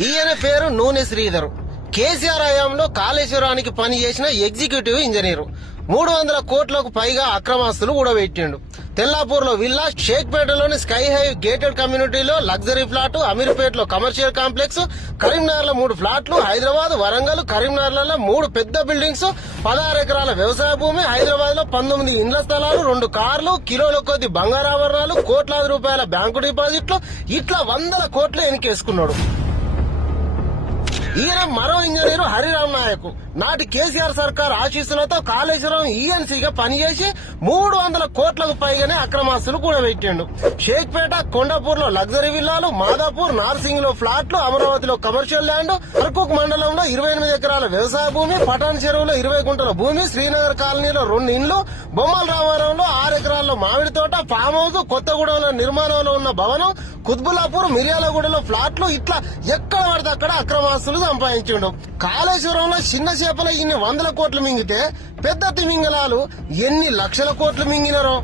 ఈయన పేరు నూనె శ్రీధర్. కేసీఆర్ హయాంలో కాళేశ్వరానికి పని చేసిన ఎగ్జిక్యూటివ్ ఇంజనీరు. 300 కోట్లకు పైగా అక్రమాస్తులు కూడబెట్టిండు. తెల్లాపూర్ లో విల్లా, షేక్పేటలోని స్కై హై గేటెడ్ కమ్యూనిటీలో లగ్జరీ ఫ్లాట్, అమీర్పేటలో కమర్షియల్ కాంప్లెక్స్, కరీంనగర్ లో 3 ఫ్లాట్లు, హైదరాబాద్, వరంగల్, కరీంనగర్లలో 3 పెద్ద బిల్డింగ్స్, 16 ఎకరాల వ్యవసాయ భూమి, హైదరాబాద్ లో 19 ఇండ్ల స్థలాలు, 2 కార్లు, కిలోల కొద్ది బంగారాభరణాలు, కోట్లాది రూపాయల బ్యాంకు డిపాజిట్లు, ఇట్లా 100 కోట్లు ఎనికేసుకున్నాడు. ఈయన మరో ఇంజనీరు హరిరామ్ నాయక్. నాటి కేసీఆర్ సర్కార్ ఆశీస్సులతో కాళేశ్వరం ఈఎన్సీగా పనిచేసి 300 కోట్లకు పైగానే అక్రమాస్తులు కూడబెట్టిండు. షేక్పేట, కొండాపూర్ లో లగ్జరీ విల్లాలు, మాదాపూర్, నార్సింగ్ లో ఫ్లాట్లు, అమరావతిలో కమర్షియల్ ల్యాండ్, అర్కుక్ మండలంలో 28 ఎకరాల వ్యవసాయ భూమి, పటాన్ చెరువులో 20 గుంటల భూమి, శ్రీనగర్ కాలనీలో 2 ఇండ్లు, బొమ్మల రామారంలో 6 ఎకరాల్లో మామిడి తోట, ఫామ్ హౌస్, కొత్తగూడెంలో నిర్మాణంలో ఉన్న భవనం, కుత్బుల్లాపూర్, మిర్యాలగూడలో ఫ్లాట్లు, ఇట్లా ఎక్కడ పడితే అక్కడ అక్రమాస్తులు సంపాదించిండు. కాళేశ్వరంలో చిన్న చేపల ఇన్ని 100 కోట్లు మింగితే పెద్ద తిమింగలాలు ఎన్ని లక్షల కోట్లు మింగినారో.